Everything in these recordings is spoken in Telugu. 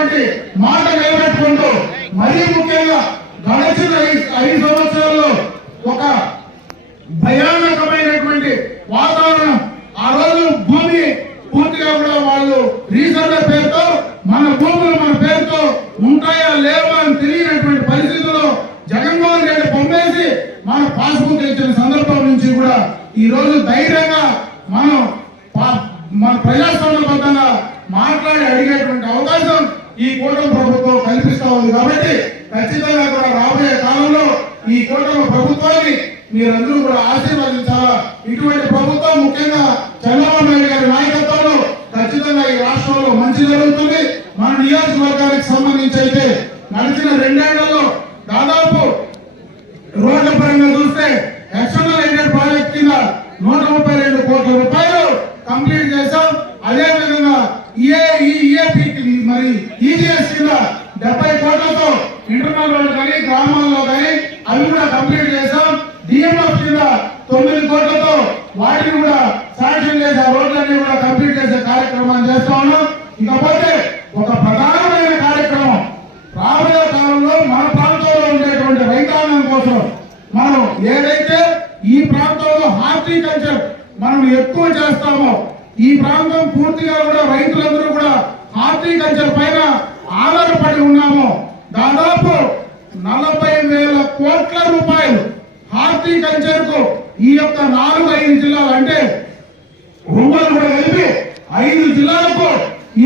ఇచ్చినటువంటి మాట నిలబెట్టుకుంటూ మరీ ముఖ్యంగా గడిచిన 5 సంవత్సరాల్లో ఒక భయానకమైనటువంటి వాతావరణం ఆ రోజు భూమి పూర్తిగా కూడా వాళ్ళు రీసర్వే పేరుతో మన భూములు మన పేరుతో ఉంటాయా లేవా అని తెలియనటువంటి పరిస్థితుల్లో జగన్మోహన్ రెడ్డి పంపేసి మన పాస్బుక్ ఇచ్చిన సందర్భం నుంచి కూడా ఈ రోజు ధైర్యంగా మనం మన ప్రజాస్వామ్యబద్ధంగా మాట్లాడి అడిగేటువంటి అవకాశం ఈ కూటమి ప్రభుత్వం కల్పిస్తా ఉంది కాబట్టి ఖచ్చితంగా కూడా రాబోయే కాలంలో ఈ కూటమి ప్రభుత్వాన్ని మీరందరూ కూడా ఆశీర్వదించాలా. ఇటువంటి ప్రభుత్వం ముఖ్యంగా చంద్రబాబు నాయుడు గారి నాయకత్వంలో ఖచ్చితంగా ఈ రాష్ట్రంలో మంచి జరుగుతుంది. మన నియోజకవర్గానికి సంబంధించి అయితే నడిచిన 2 ఏళ్లలో దాదాపు రోడ్ల పరంగా చూస్తే ఎక్స్టర్నల్ ఎయిడెడ్ ప్రాజెక్ట్ కింద 132 కోట్ల రూపాయలు కంప్లీట్ చేశాం. అదే విధంగా మరి ఈజీఎస్ కింద 70 కోట్లతో ఇంటర్నల్ రోడ్ కానీ గ్రామాల్లో కానీ అవి కూడా కంప్లీట్ చేశాం. డిఎంఎఫ్ కింద 9 కోట్లతో వాటిని కూడా శాంక్షన్ చేసి ఆ రోడ్లన్నీ కూడా కంప్లీట్ చేసే కార్యక్రమాన్ని చేస్తా ఉన్నాం. ఇకపోతే ఒక ప్రధానమైన కార్యక్రమం రాబోయే కాలంలో మన ప్రాంతంలో ఉండేటువంటి రైతాంగం కోసం మనం ఏదైతే ఈ ప్రాంతంలో హార్టికల్చర్ మనం ఎక్కువ చేస్తామో ఈ ప్రాంతం పూర్తిగా కూడా రైతులందరూ కూడా హార్టికల్చర్ పైన ఆధారపడి ఉన్నామో దాదాపు 40,000 కోట్ల రూపాయలు హార్టికల్చర్ కు ఈ యొక్క 4-5 జిల్లాలు అంటే ఉమ్మడి కూడా కలిపి 5 జిల్లాలకు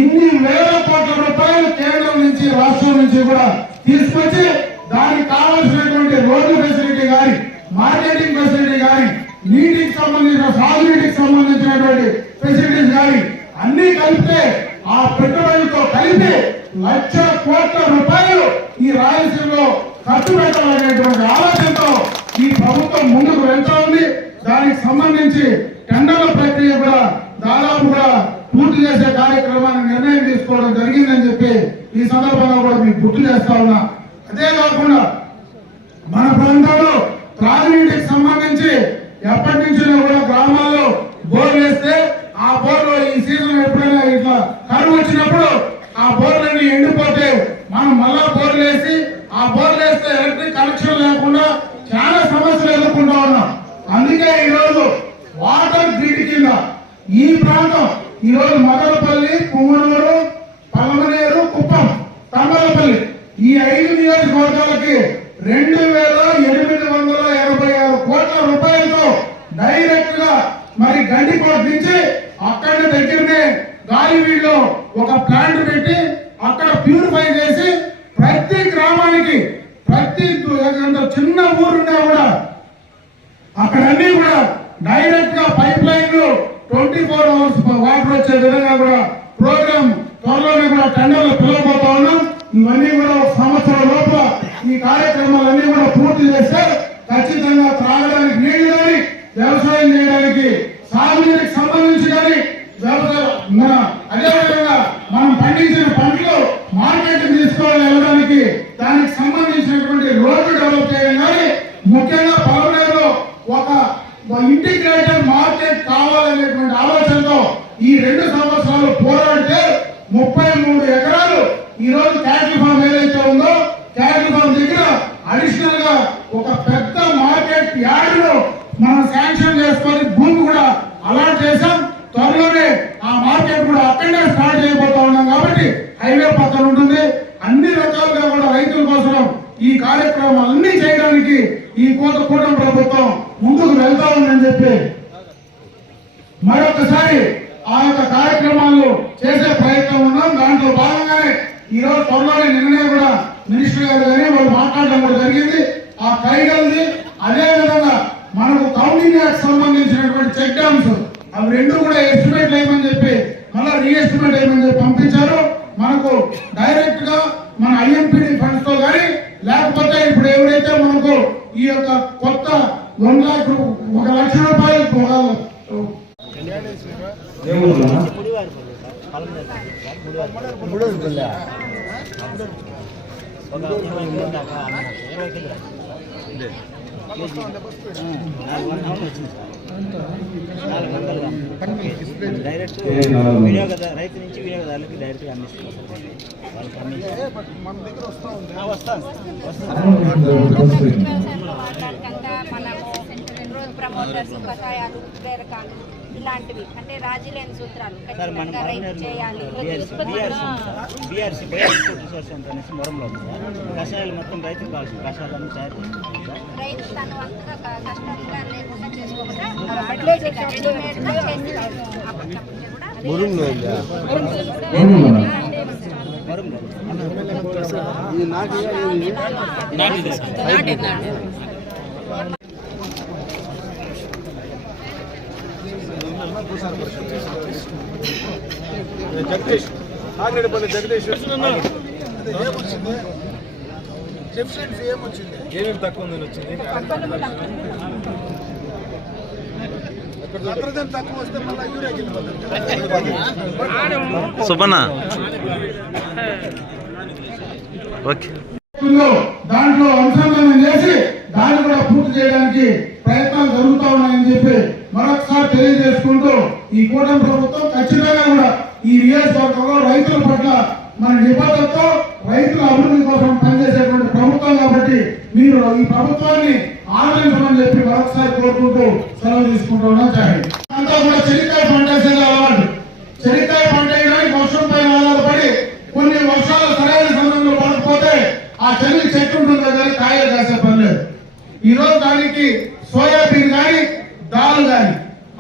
ఇన్ని వేల కోట్ల రూపాయలు కేంద్రం నుంచి రాష్ట్రం నుంచి కూడా తీసుకొచ్చి దానికి కావాల్సినటువంటి రోడ్డు ఫెసిలిటీ కానీ మార్కెటింగ్ ఫెసిలిటీ కానీ నీటికి సంబంధించిన సాగునీటికి సంబంధించినటువంటి ఫెసిలిటీస్ కానీ అన్ని కలిపితే ఆ పెట్టుబడితో కలిపి 1,00,000 కోట్ల రూపాయలు ఈ రాయలసీమలో ఖర్చు పెట్టాలనేటువంటి ఆలోచనతో ఈ ప్రభుత్వం ముందుకు వెళ్తా ఉంది. దానికి సంబంధించి టెండర్ల ప్రక్రియ కూడా దాదాపుగా పూర్తి చేసే కార్యక్రమాన్ని నిర్ణయం తీసుకోవడం జరిగిందని చెప్పి ఈ సందర్భంగా కూడా మీకు గుర్తు చేస్తా ఉన్నా. అదే కాకుండా మన ప్రాంతంలో త్రాగునీటికి సంబంధించి ఎప్పటి నుంచో కూడా గ్రామాల్లో బోర్లు వేస్తే ఆ బోర్లో ఈ సీజన్ ఎప్పుడైనా ఇట్లా కరువు వచ్చినప్పుడు ఆ బోర్లన్నీ ఎండిపోతే మనం మళ్ళా బోర్లు వేసి ఆ బోర్లు వేస్తే ఎలక్ట్రిక్ కనెక్షన్ లేకుండా చాలా సమస్యలు ఎదుర్కొంటా ఉన్నాం. అందుకే ఈరోజు వాటర్ గ్రిడ్ కింద ఈ ప్రాంతం ఈరోజు మదనపల్లి, పుంగనూరు, పలమనేరు, కుప్పం, తంబలపల్లి ఈ 5 నియోజకవర్గాలకి 2,886 కోట్ల రూపాయలతో డైరెక్ట్ గా మరి గండికోట నుంచి అక్కడి దగ్గరనే గాలివీడులో ఒక ప్లాంట్ పెట్టి అక్కడ ప్యూరిఫై చేసి ప్రతి గ్రామానికి ప్రతి చిన్న ఊరున్నా కూడా అక్కడ అన్ని కూడా డైరెక్ట్ గా పైప్ లైన్లు 24 అవర్స్ వాటర్ వచ్చే విధంగా కూడా ప్రోగ్రామ్ త్వరలోనే కూడా టెండర్లు పిలవబోతా ఉన్నాం. ఇవన్నీ కూడా ఒక సంవత్సరం లోపల ఈ కార్యక్రమాలన్నీ కూడా పూర్తి చేస్తే ఖచ్చితంగా త్రాగడానికి నీళ్లు కానీ వ్యవసాయం చేయడానికి సాగునీటికి సంబంధించి కానీ అదేవిధంగా మనం పండించిన పంటలు మార్కెట్ తీసుకొని వెళ్ళడానికి దానికి సంబంధించినటువంటి రోడ్డు డెవలప్ చేయడం కానీ ముఖ్యంగా పలమనేరులో ఒక ఇంటిగ్రేటెడ్ మార్కెట్ కావాలనేటువంటి ఆలోచనతో ఈ 2 సంవత్సరాలు పోరాడితే 33 ఎకరాలు ఈ రోజు క్యాటిల్ ఫామ్ ఏదైతే ఉందో క్యాటిల్ ఫామ్ దగ్గర అడిషనల్ గా ఒక పెద్ద మార్కెట్ యార్డ్ లో మనం శాంక్షన్ చేసుకొని భూమి కూడా అలాట్ చేశాం. త్వరలోనే ఆ మార్కెట్ కూడా అక్కడనే స్టార్ట్ చేయబోతా ఉన్నాం కాబట్టి హైవే పక్కన ఉంటుంది. అన్ని రకాలుగా కూడా రైతుల కోసం ఈ కార్యక్రమాలన్నీ చేయడానికి ఈ కూటమి ప్రభుత్వం ముందుకు వెళ్తా ఉందని చెప్పి మరొకసారి ఆ యొక్క కార్యక్రమాలు చేసే ప్రయత్నం ఉన్నాం. దాంట్లో భాగంగానే ఈ రోజు త్వరలోనే నిర్ణయం కూడా మినిస్టర్ గారు కానీ వాళ్ళు మాట్లాడడం కూడా జరిగింది. ఆ కైగల్ది అదే విధంగా మనకు కౌంటింగ్ యాక్ట్ సంబంధించినటువంటి చెక్ డ్యామ్స్ అవి 2 కూడా ఎస్టిమేట్ వేయమని చెప్పి మళ్ళీ రీఎస్టిమేట్ వేయమని చెప్పి పంపించారు. మనకు డైరెక్ట్ గా మన ఐఎంపీడీ ఫండ్స్ తో కానీ లేకపోతే ఇప్పుడు ఎవరైతే మనకు ఈ యొక్క కొత్త 1,00,000 రూపాయలు డైరెక్ట్ వినియోగదారు రైతు నుంచి వినియోగదారులకి డైరెక్ట్గా అందిస్తున్నాం సార్. వాళ్ళకి మన దగ్గర మాట్లాడుకుంటా మనము ప్రమోటర్స్ కషాయాలు ప్రేరకాలు ఇలాంటివి అంటే రాజీ లేని సూత్రాలు ఖచ్చితంగా రైతు చేయాలి. బీఆర్సీ రిసోర్స్ సెంటర్ అనేసి మొరంలో ఉంది సార్. కషాయాలు మొత్తం రైతుకు కావాల్సిన కషాయాలను తయారు చేస్తాం. రైతు తను అంతగా కష్టంగా లేకుండా చేసుకోకుండా రెడీమేడ్గా చేసి అప్పటికప్పుడు కూడా జగదీష్ ఆగ్రేపల్లి జగదీష్ ఏమొచ్చింది డెఫిషియన్సీ ఏమొచ్చింది ఏమేమి తక్కువ ఉందని వచ్చింది నత్రజని తక్కువ వస్తే మళ్ళీ యూరియాకి వెళ్ళిపోతుంది సుబ్బన్న ఓకే దాంట్లో అనుసంధానం చేసి దాన్ని కూడా పూర్తి చేయడానికి ప్రయత్నాలు జరుగుతూ ఉన్నాయని చెప్పి మరొకసారి తెలియజేసుకుంటూ ఈ కూటమి ప్రభుత్వం ఖచ్చితంగా కూడా ఈ నియోజకవర్గంలో రైతుల పట్ల మన నిబద్ధతతో రైతుల అభివృద్ధి కోసం పనిచేసేటువంటి ప్రభుత్వం కాబట్టి మీరు ఈ ప్రభుత్వాన్ని ఆదరించమని చెప్పి మరొకసారి కోరుకుంటూ సెలవు తీసుకుంటూ ఉన్నాం. అంతా కూడా చెనిక్కాయ పంట వేసేది అలవాటు. చెనిక్కాయ పంట వేయడానికి వర్షం పైన ఆధారపడి కొన్ని వర్షాలు సరైన సమయంలో పడకపోతే ఆ చెల్లి చెట్టు ఉంటుందో కానీ కాయలు కాసే పని లేదు. ఈ రోజు దానికి సోయాబీన్ కానీ దాల్ కానీ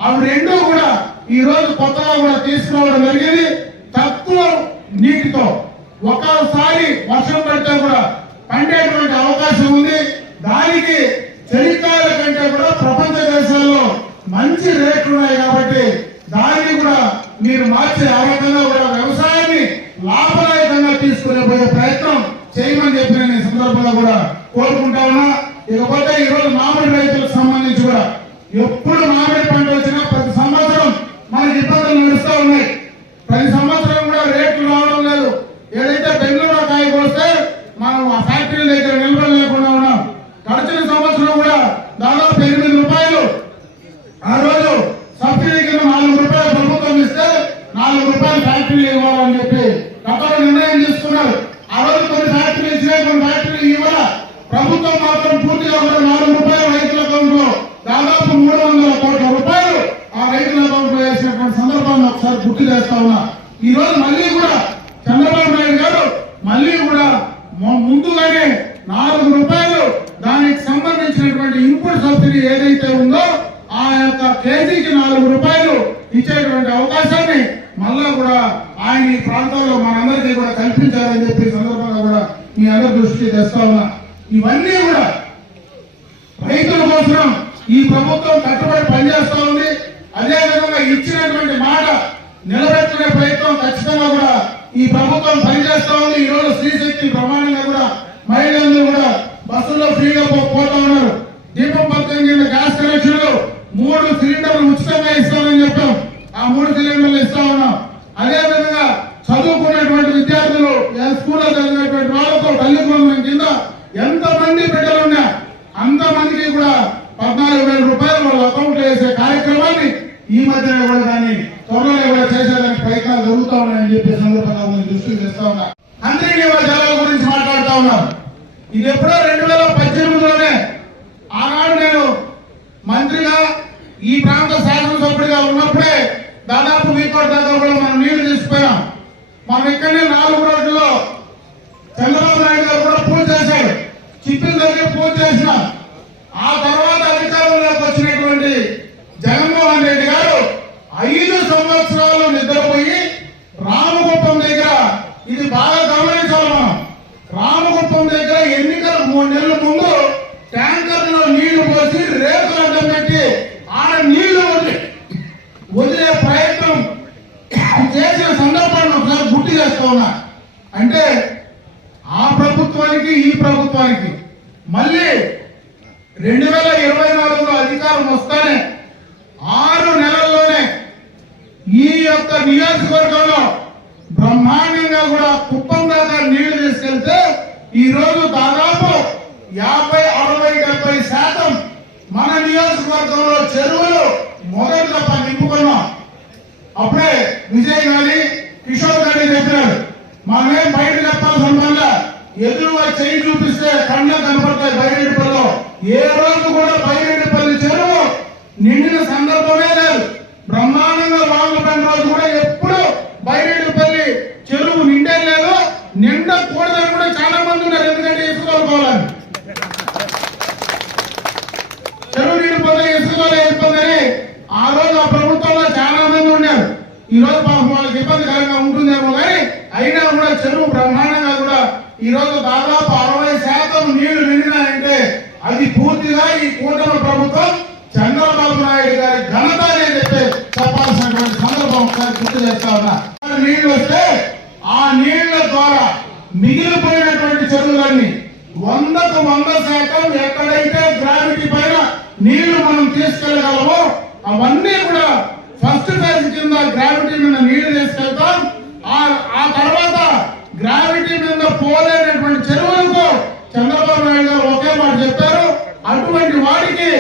అవి రెండూ కూడా ఈ రోజు కొత్తగా కూడా తీసుకురావడం జరిగింది. తక్కువ నీటితో ఒకసారి వర్షం పడితే కూడా పండేటువంటి అవకాశం ఉంది. దానికి చెనిక్కాయల కంటే కూడా ప్రపంచ దేశాల్లో మంచి రేట్లు ఉన్నాయి కాబట్టి దాన్ని కూడా మీరు మార్చే ఆ రకంగా కూడా వ్యవసాయాన్ని లాభదాయకంగా తీసుకునే పోయే ప్రయత్నం చేయమని చెప్పి నేను ఈ సందర్భంగా కూడా కోరుకుంటా ఉన్నా. ఇకపోతే ఈ రోజు మామిడి రైతులకు సంబంధించి కూడా ఎప్పుడు మామిడి పంట వచ్చినా ప్రతి సంవత్సరం మనకి ఇబ్బందులు నడుస్తూ ఉన్నాయి. ప్రతి సంవత్సరం కూడా రేట్లు రావడం లేదు. ఏదైతే బెంగళూరు కాయ కోస్తే మనం ఆ ఫ్యాక్టరీ దగ్గర నిలబడలేకుండా ఉన్నాం. గడిచిన సంవత్సరం కూడా దాదాపు 8 రూపాయలు ఆ రోజు సబ్సిడీ కింద 4 రూపాయలు ప్రభుత్వం ఇస్తే 4 రూపాయలు ఫ్యాక్టరీలు ఇవ్వాలని చెప్పి గతంలో నిర్ణయం తీసుకున్నారు. ఆ రోజు కొన్ని ఫ్యాక్టరీలు ఇచ్చినాయి, కొన్ని ఫ్యాక్టరీలు ఇవ్వాల. ప్రభుత్వం మాత్రం పూర్తిగా కూడా 4 రూపాయలు రైతుల అకౌంట్ లో దాదాపు 300 కోట్ల రూపాయలు ఆ రైతుల అకౌంట్ లో వేసినటువంటి సందర్భాన్ని ఒకసారి గుర్తు చేస్తా ఉన్నా. ఈ రోజు మళ్ళీ కూడా చంద్రబాబు నాయుడు గారు మళ్ళీ కూడా ముందుగానే 4 రూపాయలు దానికి సంబంధించినటువంటి ఇన్పుట్ సబ్సిడీ ఏదైతే ఉందో ఆ యొక్క కేజీకి 4 రూపాయలు ఇచ్చేటువంటి అవకాశాన్ని మళ్ళా కూడా ఆయన ఈ ప్రాంతాల్లో మనందరికీ కూడా కల్పించాలని చెప్పి సందర్భంగా కూడా మీ అందరి దృష్టికి తెస్తా ఉన్నా. ఇవన్నీ కూడా రైతుల కోసం ఈ ప్రభుత్వం కట్టుబడి పనిచేస్తా ఉంది. అదేవిధంగా ఇచ్చినటువంటి మాట నిలబెట్టుకునే ప్రయత్నం ఖచ్చితంగా కూడా ఈ ప్రభుత్వం పనిచేస్తా ఉంది. ఈ రోజు శ్రీశక్తి ప్రమాణంగా కూడా మహిళలందరూ కూడా బస్సుల్లో ఫ్రీగా పోతా ఉన్నారు. దీపం పథకం కింద గ్యాస్ కనెక్షన్లు 3 సిలిండర్లు ఉచితంగా ఇస్తామని చెప్పాం. ఆ 3 సిలిండర్లు ఇస్తా ఉన్నాం. అదేవిధంగా చదువుకున్నటువంటి విద్యార్థులు స్కూల్లో చదివినటువంటి వాళ్ళతో తల్లి వందనం కింద ఎంతమంది బిడ్డలున్నా అంతమందికి కూడా 14,000 రూపాయలు వాళ్ళ అకౌంట్ లో వేసే కార్యక్రమాన్ని ఈ మధ్యన కూడా దాన్ని త్వరలో కూడా చేసేదానికి ప్రయత్నాలు జరుగుతూ ఉన్నాయని చెప్పి సందర్భంగా దృష్టికి తెస్తా ఉన్నా. అంతర్జీవ జలాల గురించి మాట్లాడుతూ ఉన్నారు. ఇది ఎప్పుడో 2018లోనే ఆనాడు నేను మంత్రిగా ఈ ప్రాంత శాసనసభ్యుడిగా ఉన్నప్పుడే దాదాపు మీకోటి దాకా కూడా మనం నీళ్లు తీసుకుపోయాం. మనం ఇక్కడనే 4 రోజుల్లో చంద్రబాబు నాయుడు గారు కూడా పూజ చేశాడు. చిప్పిన దగ్గర పూజ చేసిన ఆ తర్వాత అధికారంలోకి వచ్చినటువంటి జగన్మోహన్ రెడ్డి గారు 5 సంవత్సరాలు నిద్రపోయి రామగుప్పం దగ్గర ఇది బాగా గమనించాలి మనం. రామగుప్పం దగ్గర ఎన్నికల 3 నెలల ముందు ట్యాంకర్లో నీళ్లు పోసి రేకులు అడ్డం పెట్టి ఆడ నీళ్లు వదిలే ప్రయత్నం చేసిన సందర్భాన్ని ఒకసారి గుర్తు చేస్తా ఉన్నా. అంటే ఆ ప్రభుత్వానికి ఈ ప్రభుత్వానికి మళ్ళీ 2024లో అధికారం వస్తానే 6 నెలల్లోనే ఈ యొక్క నియోజకవర్గంలో బ్రహ్మాండంగా కూడా కుప్పం దాకా నీళ్లు తీసుకెళ్తే ఈ రోజు దాదాపు 50, 60, 70% నియోజకవర్గంలో చెరువులు మొదటి తప్ప నింపుకున్నాం. అప్పుడే విజయ్ గాని కిషోర్ గాని చెప్పినారు, మనమేం బయట చెప్పాల్సిన వల్ల ఎదురుగా చేయి చూపిస్తే కళ్ళ కనపడతాయి. బైరెడ్డిపల్లిలో ఏ రోజు కూడా బైరెడ్డిపల్లి చెరువు నిండిన సందర్భమే లేదు. బ్రహ్మాండంగా వాగులపైన రోజు కూడా ఎప్పుడు బైరెడ్డిపల్లి చెరువు నిండే లేదు. నిండకూడదని కూడా చాలా మంది ఉన్నారు, ఎందుకంటే ఇసుకోవాలని చెరువు నిండిపోతే ఇసుకోవాలి ఇబ్బందని ఆ రోజు ఆ ప్రభుత్వంలో చాలా మంది ఉన్నారు. ఈ రోజు పాపం వాళ్ళకి ఇబ్బందికరంగా ఉంటుందేమో కానీ అయినా కూడా చెరువు బ్రహ్మాండంగా కూడా ఈ రోజు దాదాపు 60% నీళ్లు నిండినాయంటే అది పూర్తిగా ఈ కూటమి ప్రభుత్వం చంద్రబాబు నాయుడు గారి ఘనత అని చెప్పాల్సినటువంటి సందర్భం ఒకసారి గుర్తు చేస్తా ఉన్నా. నీళ్లు వస్తే ఆ నీళ్ల ద్వారా మిగిలిపోయినటువంటి చెరువులన్నీ 100% ఎక్కడైతే గ్రావిటీ పైన నీళ్లు మనం తీసుకెళ్లగలమో అవన్నీ కూడా ఫస్ట్ ఫేజ్ కింద గ్రావిటీ మీద నీళ్లు తీసుకెళ్తాం. ఆ తర్వాత గ్రావిటీ మీద పోలేనటువంటి చెరువులకు చంద్రబాబు నాయుడు గారు ఒకే మాట చెప్పారు, అటువంటి వాడికి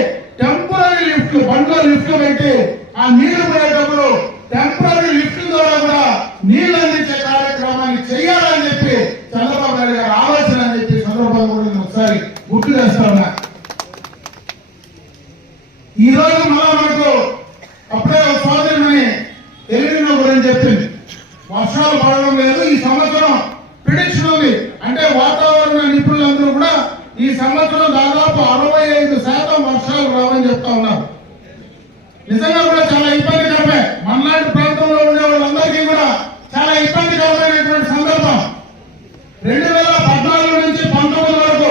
టెంపరీ లిఫ్ట్లు, బండ్లో లిఫ్ట్లు పెట్టి ఆ నీళ్లు పోయేటప్పుడు టెంపరీ లిఫ్ట్ల ద్వారా కూడా నీళ్లు అందించే కార్యక్రమాన్ని చేయాలని చెప్పి చంద్రబాబు నాయుడు గారు ఆలోచన అని చెప్పి చంద్రబాబు కూడా ఒకసారి గుర్తు చేస్తా ఉన్నా. ఈ రోజు మనకు అప్పుడే ఒక సోదరిమని తెలియని గురించి చెప్పింది, వర్షాలు పడడం లేదు ఈ సంవత్సరం ప్రిడిక్షన్ ఉంది అంటే వాతావరణ నిపుణులందరూ కూడా ఈ సంవత్సరం దాదాపు 65% వర్షాలు రావని చెప్తా ఉన్నారు. నిజంగా కూడా చాలా ఇబ్బందికరమే, మనలాంటి ప్రాంతంలో ఉండే వాళ్ళందరికీ కూడా చాలా ఇబ్బందికరమైనటువంటి సందర్భం. 2014 నుంచి 19 వరకు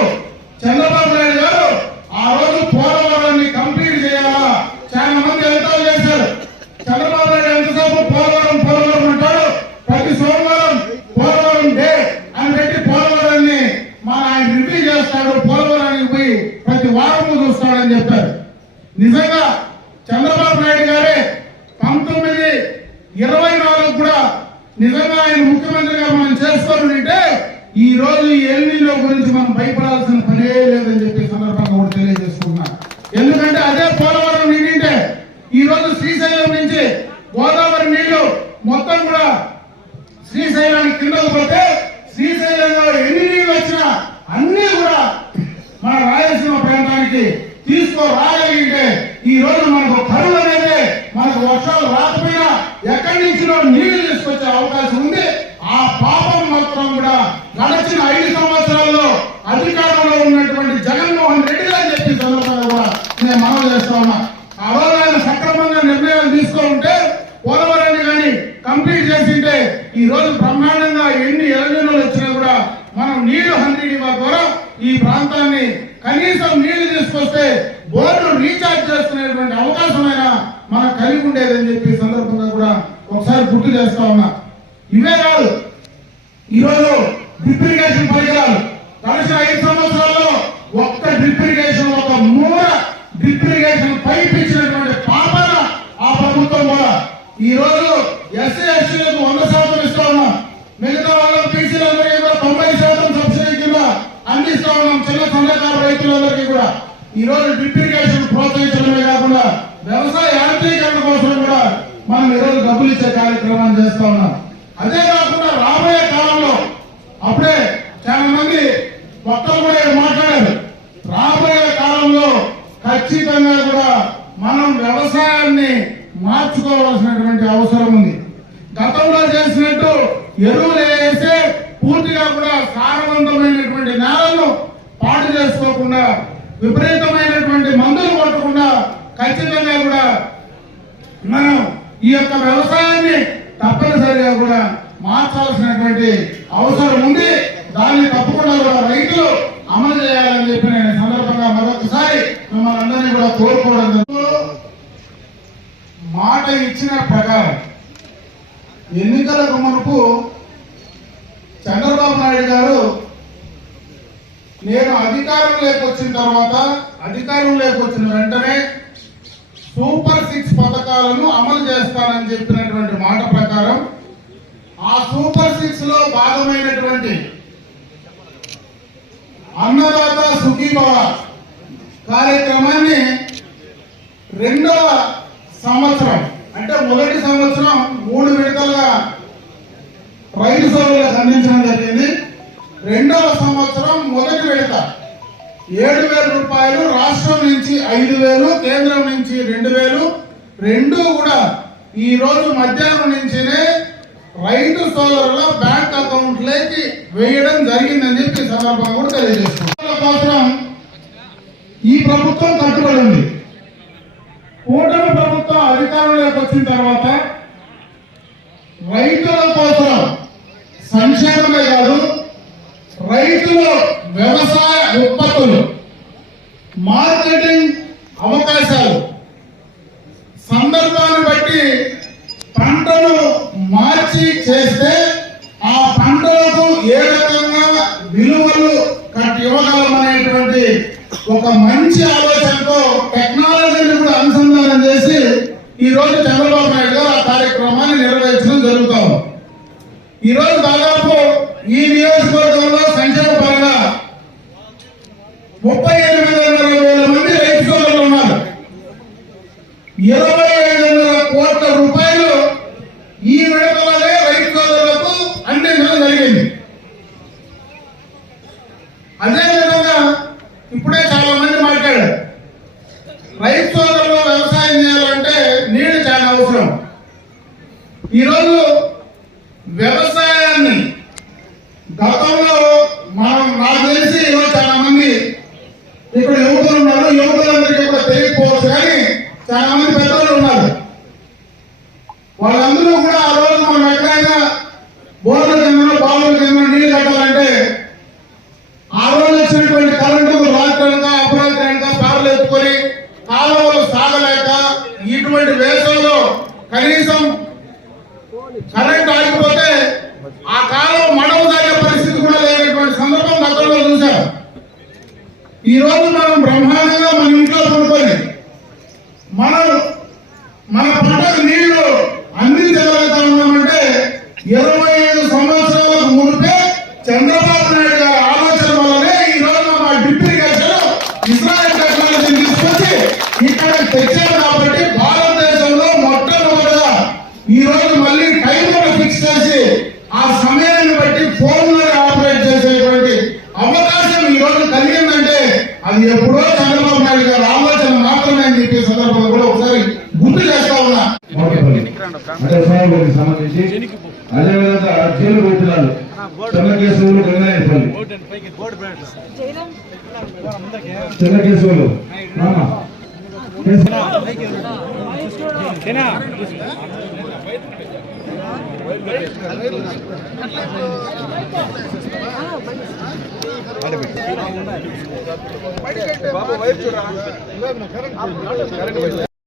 చంద్రబాబు నాయుడు గారు ఆ రోజు పోలవరాన్ని కంప్లీట్ చేయాలా చాలా మంది ఎంతో చేశారు. చంద్రబాబు నాయుడు ఎంతసేపు పోలవరం పోలవరం అంటాడు, ప్రతి సోమవారం పోలవరం డే అని పెట్టి పోలవరాన్ని ఆయన రివ్యూ చేస్తాడు, పోలవరానికి పోయి ప్రతి వారము చూస్తాడని చెప్పారు. నిజంగా చంద్రబాబు నాయుడు గారే 1924 కూడా నిజంగా ఆయన ముఖ్యమంత్రిగా మనం చేసుకోవాలంటే ఈ రోజు ఈ ఎల్నిలో గురించి మనం భయపడాల్సిన పనే లేదని చెప్పి సందర్భంగా కూడా తెలియజేసుకుంటున్నా. ఎందుకంటే అదే పోలవరం నిండింటే ఈ రోజు శ్రీశైలం నుంచి గోదావరి నీళ్లు మొత్తం కూడా శ్రీశైలానికి కిందకు పోతే శ్రీశైలంలో ఎన్ని నీళ్లు వచ్చినా అన్ని కూడా మన రాయలసీమ ప్రాంతానికి తీసుకురాగలిగితే ఈ రోజు మనకు కరువు అనేది మనకు వర్షాలు రాకపోయినా ఎక్కడి నుంచిలో నీళ్లు తీసుకొచ్చే అవకాశం ఉంది. ఆ పాపం మొత్తం కూడా గడిచిన 5 సంవత్సరాల్లో అధికారంలో ఉన్నటువంటి జగన్మోహన్ రెడ్డి అని చెప్పి సందర్భంగా కూడా నేను మనవి చేస్తా ఉన్నా. ఆ రోజు ఆయన సక్రమంగా నిర్ణయాలు తీసుకుంటే పోలవరాన్ని కానీ కంప్లీట్ చేసింటే ఈ రోజు బ్రహ్మాండంగా ఎన్ని ఎలనీళ్ళు వచ్చినా కూడా మనం నీళ్లు 100 ద్వారా ఈ ప్రాంతాన్ని కనీసం నీళ్లు తీసుకొస్తే బోర్డు రీఛార్జ్ చేసుకునేటువంటి అవకాశమైనా మనకు కలిగి ఉండేదని చెప్పి సందర్భంగా కూడా ఒకసారి గుర్తు చేస్తా ఉన్నా. ఇవే కాదు, ఈరోజు డ్రిప్ ఇరిగేషన్ పరికరాలు గడిచిన 5 సంవత్సరాల్లో ఒక్క డ్రిప్ ఇరిగేషన్ ఒక మూల డ్రిప్ ఇరిగేషన్ పైప్ ఇచ్చినటువంటి పాపన ఆ ప్రభుత్వం కూడా ఈ రోజు ఎస్సీ ఎస్టీలకు 100% ఇస్తా ఉన్నాం. మిగతా వాళ్ళకి బీసీలందరికీ కూడా 90% సబ్సిడీ కింద అందిస్తా ఉన్నాం. సన్నకారు రైతులందరికీ కూడా ఈ రోజు డ్రిప్ ఇరిగేషన్ ప్రోత్సహించడమే కాకుండా వ్యవసాయ యాంత్రీకరణ కోసం కూడా మనం ఈ రోజు డబ్బులు ఇచ్చే కార్యక్రమాన్ని చేస్తా ఉన్నాం. అదే కాకుండా రాబోయే కాలంలో అప్పుడే చాలా మంది వక్తలు కూడా మాట్లాడారు, రాబోయే కాలంలో ఖచ్చితంగా కూడా మనం వ్యవసాయాన్ని మార్చుకోవాల్సినటువంటి అవసరం ఉంది. గతంలో చేసినట్టు ఎరువులు వేసే పూర్తిగా కూడా సారవంతమైనటువంటి నేలను పాడు చేసుకోకుండా విపరీతమైనటువంటి మందులు కొట్టకుండా ఖచ్చితంగా కూడా మనం ఈ యొక్క వ్యవసాయాన్ని తప్పనిసరిగా కూడా మార్చాల్సినటువంటి అవసరం ఉంది. దాన్ని తప్పకుండా కూడా రైతులు అమలు చేయాలని చెప్పి నేను సందర్భంగా మరొకసారి మిమ్మల్ని అందరినీ కూడా కోరుకోవడం మాట ఇచ్చిన ప్రకారం ఎన్నికలకు మునుపు చంద్రబాబు నాయుడు గారు నేను అధికారంలోకి వచ్చిన వెంటనే సూపర్ 6 పథకాలను అమలు చేస్తానని చెప్పినటువంటి మాట ప్రకారం ఆ సూపర్ 6 లో భాగమైనటువంటి అన్నదాత సుఖీభవ కార్యక్రమాన్ని రెండవ సంవత్సరం అంటే మొదటి సంవత్సరం 3 విడతలుగా రైతు సోదరులకు అందించడం జరిగింది. రెండవ సంవత్సరం మొదటి విడత 7,000 రూపాయలు, రాష్ట్రం నుంచి 5,000, కేంద్రం నుంచి 2,000, రెండు కూడా ఈ రోజు మధ్యాహ్నం నుంచినే రైతు సోదరుల బ్యాంక్ అకౌంట్లోకి వేయడం జరిగిందని చెప్పి ఈ సందర్భంగా కూడా తెలియజేస్తున్నాం. కోసం ఈ ప్రభుత్వం కట్టుబడి ఉంది. కూటమి ప్రభుత్వం అధికారంలోకి వచ్చిన తర్వాత రైతుల కోసం సంక్షేమమే కాదు, రైతులు వ్యవసాయ ఉత్పత్తులు, మార్కెటింగ్ అవకాశాలు, సందర్భాన్ని బట్టి పంటను మార్చి చేస్తే ఆ పంటలకు ఏ రకంగా విలువలు ఇవ్వగలమనేటువంటి ఒక మంచి ఆలోచనతో టెక్నాలజీని కూడా అనుసంధానం చేసి ఈ రోజు చంద్రబాబు నాయుడు గారు ఆ కార్యక్రమాన్ని నిర్వహించడం జరుగుతాం. ఈ రోజు దాదాపు ఈ నియోజకవర్గంలో సంక్షేమ పరంగా 38,500 మంది రైతు సోదరులు ఉన్నారు. 25,000 కోట్ల రూపాయలు ఈ విడతలనే రైతు సోదరులకు అందించడం జరిగింది. అదేవిధంగా ఇప్పుడే చాలా మంది మాట్లాడారు, రైతు సోదరులు వ్యవసాయం చేయాలంటే నీళ్లు చాలా అవసరం. ఈరోజు వ్యవసాయాన్ని గతంలో నాకు తెలిసి ఈరోజు చాలా మంది ఇక్కడ యువకులు ఉన్నారు, యువకులందరికీ కూడా తెలియకపోవచ్చు, కానీ చాలా మంది పెద్దలు ఉన్నారు. వాళ్ళందరూ కూడా ఆ రోజు మనం ఎక్కడైనా బోర్ల కింద బావుల కింద నీళ్లు కట్టాలంటే ఆ రోజు వచ్చినటువంటి కరెంటు రాత్రనక అపరాత్రనక కార్లు ఎత్తుకొని కాలువలు సాగలేక ఇటువంటి వేసవిలో కనీసం కరెంట్ ఆగిపోతే ఆ కాలం మడవ దాగే పరిస్థితి కూడా లేనటువంటి సందర్భం గతంలో చూశాం. ఈ రోజు మనం బ్రహ్మాండంగా మన ఇంట్లో పడుకొని మన పంటకు నీళ్లు అందించగలుగుతా ఉన్నామంటే 25 సంవత్సరాలకు మునిపే చంద్రబాబు నాయుడు గారి ఆలోచన వల్లనే ఈ రోజు మా డిప్యూటీకేషన్ ఇజ్రాయెల్ టెక్నాలజీని తీసుకొచ్చి ఇక్కడ తెచ్చారు. కాబట్టి భారతదేశంలో మొట్టమొదటిగా ఈ రోజు మళ్ళీ టైంలో ఫిక్స్ చేసి ఆ సమయాన్ని బట్టి ఫోన్లో ఆపరేట్ చేసేటువంటి అవకాశం ఈ రోజు కలిగిందంటే అది ఎప్పుడో చంద్రబాబు నాయుడు గారి ఆలోచన మాత్రమే అని చెప్పే సందర్భంలో కూడా ఒకసారి గుర్తు చేస్తా ఉన్నా. అంటే సోమవారికి సంబంధించి అదేవిధంగా జైలు పెట్టినారు చెన్నకేశవులు గంగాయపల్లి చెన్నకేశవులు బాబు వైపు చూడరా.